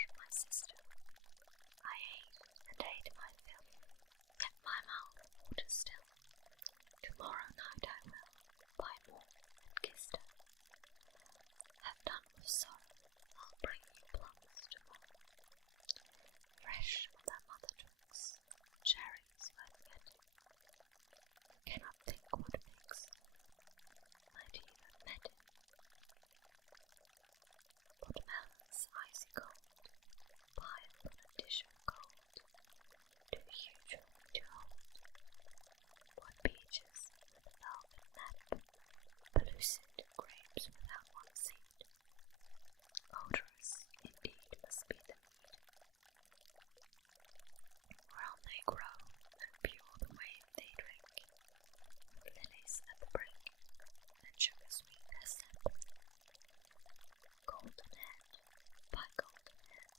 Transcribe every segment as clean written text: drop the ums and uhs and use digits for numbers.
Hush, my sister. I ate and ate my fill, yet my mouth waters still. Tomorrow night I will buy more and kissed her. Have done with sorrow, I'll bring you plums tomorrow. Fresh on their mother drinks, cherries worth getting. Cannot think what pigs might even met it. What melons icy cold, piled on a dish of gold, too huge for me to hold. What peaches with velvet nap, pellucid grapes without one seed. Odorous indeed must be the mead, whereon they grow and pure the wave they drink, with lilies at the brink, and sugar sweet their sap. Golden head by golden head,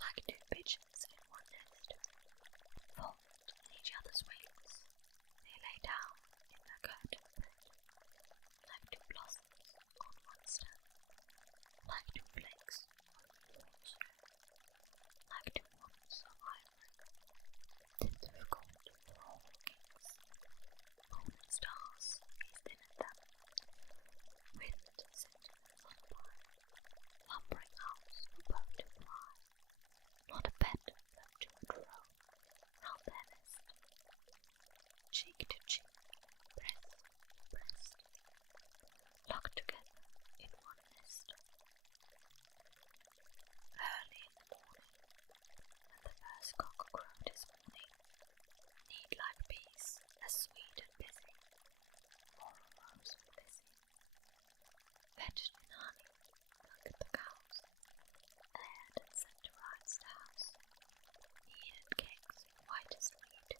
like two pigeons in one nest, fold in each other's wings, they lay down in their curtain bed, like two blossoms on one stem, like two flakes of warm snow, like two wands of ivory, tipped with gold for all kings. Moon and stars gazed in at them. Wind sent them lullaby. Lumbering house for boat to fly. Not a bed of them to and fro round their nest. Cheek to cheek, breast to breast, locked together in one nest. Early in the morning, when the first cock crowed his morning, need like peace, as sweet and busy, Laura rose with Lizzie. Fetched in honey, milked the cows, aired and sent to rides to house, kneaded cakes white as wheat,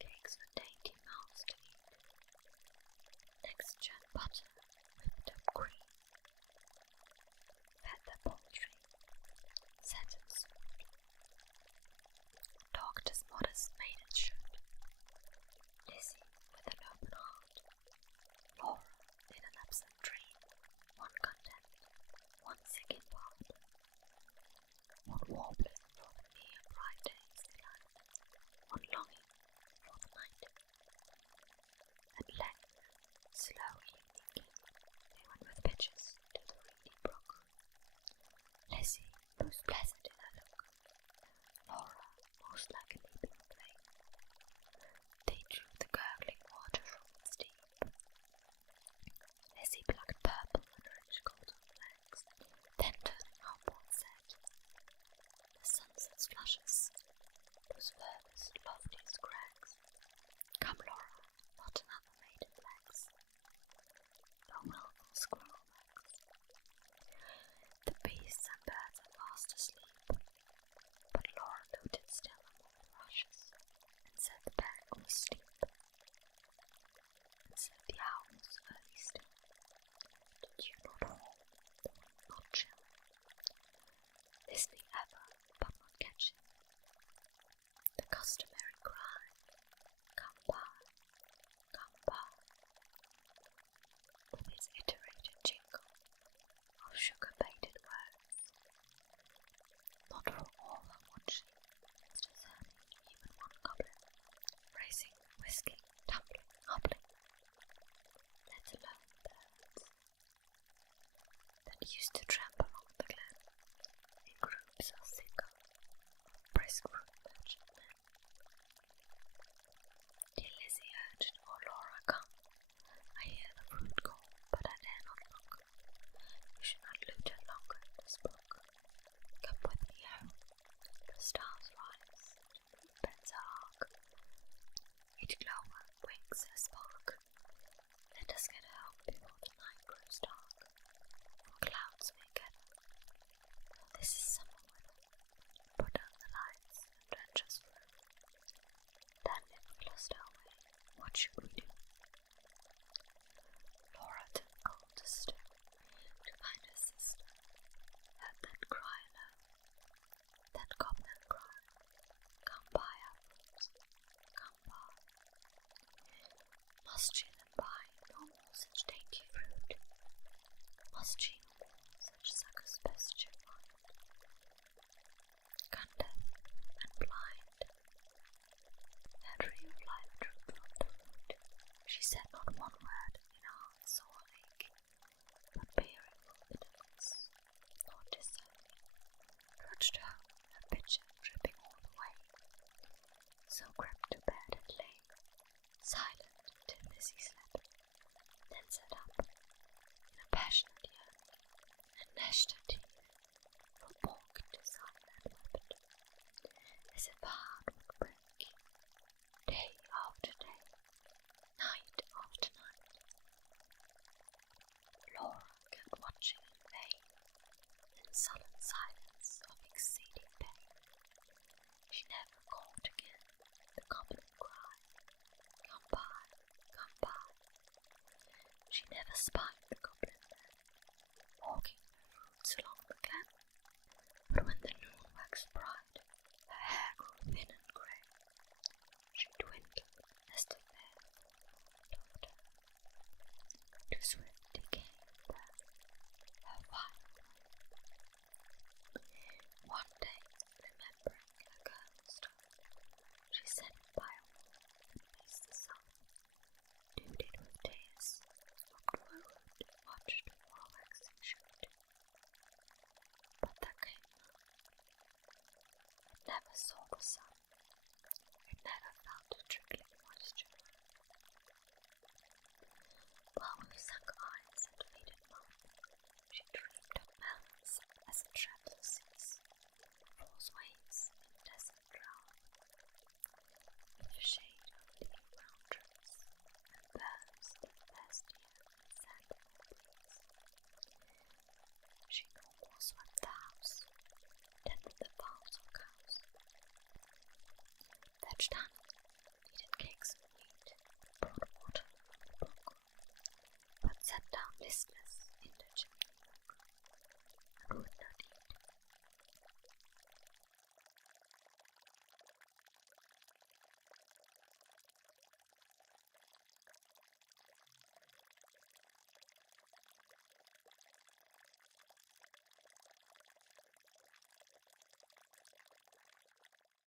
cakes for dainty mouths to eat. Next churned butter, whipped up cream, fed their poultry, set and sewed, talked as modest maidens should. Lizzie with an open heart, Laura in an absent dream, one content, one sick in part, one warbling for the near bright day's delight, one longing for the night. At length, slow evening came, they went with pitchers to the reedy brook. Lizzie most pleasant in her look, Laura most like a leaping flame. They drew the gurgling water from its deep. Lizzie plucked purple and rich golden flecks, then turning upward said, the sunset's flushes, those furthest loftiest crags. Come, Laura, not another maiden flex. No wilful squirrel backs. The beasts and birds are fast asleep, but Laura noted still among the rushes, and said the bank was steep, and said the hour was early still. The dew not fall, the wind not chill, listening ever, but not catching the customary cry, come by, with its iterated jingle of sugar-baited words. Not for all her watching, was discerning even one goblin, racing, whisking, tumbling, hobbling, let alone birds that used to tramp along the glen in groups or singles of brisk fruit merchant men. Dear Lizzie urged, oh Laura, come, I hear the fruit call, but I dare not look. You should not litter longer in this brook. Come with me home, the stars rise, bends her arc, each glower winks her spark. Let us get home before the night grows dark, for clouds may gather trudged home, her pitcher dripping all the way, so crept to bed and lay, silent till Lizzie slept, then sat up, in a passionate yearning, and gnashed her teeth, for balked desire and wept, as if her heart would break, day after day, night after night. Laura kept watching in vain, in sullen silence of exceeding pain. She never caught again the goblin cry, "Come by, come by." She never spied the goblin then, walking the roots along the glen. But when the noon waxed bright, her hair grew thin and grey. She dwindled as the fair daughter. Too swift came then her final way. One day, remembering her girl's tone, she sat by a wall that faced the sun, dewed it with tears, looked forward, watched for a waxing shoot. But there came none. It never saw the sun. It never felt a trickling moisture. While with sunk eyes and faded mouth, she dreamed of melons as a traveller sees false waves in desert drought, with shade of leafy brown trees, and birds that last year sang their breeze. She no more swept the house, tended the fowls or cows, fetched honey, kneaded cakes of wheat, brought water from the brook, but sat down listless in the chimney nook, and would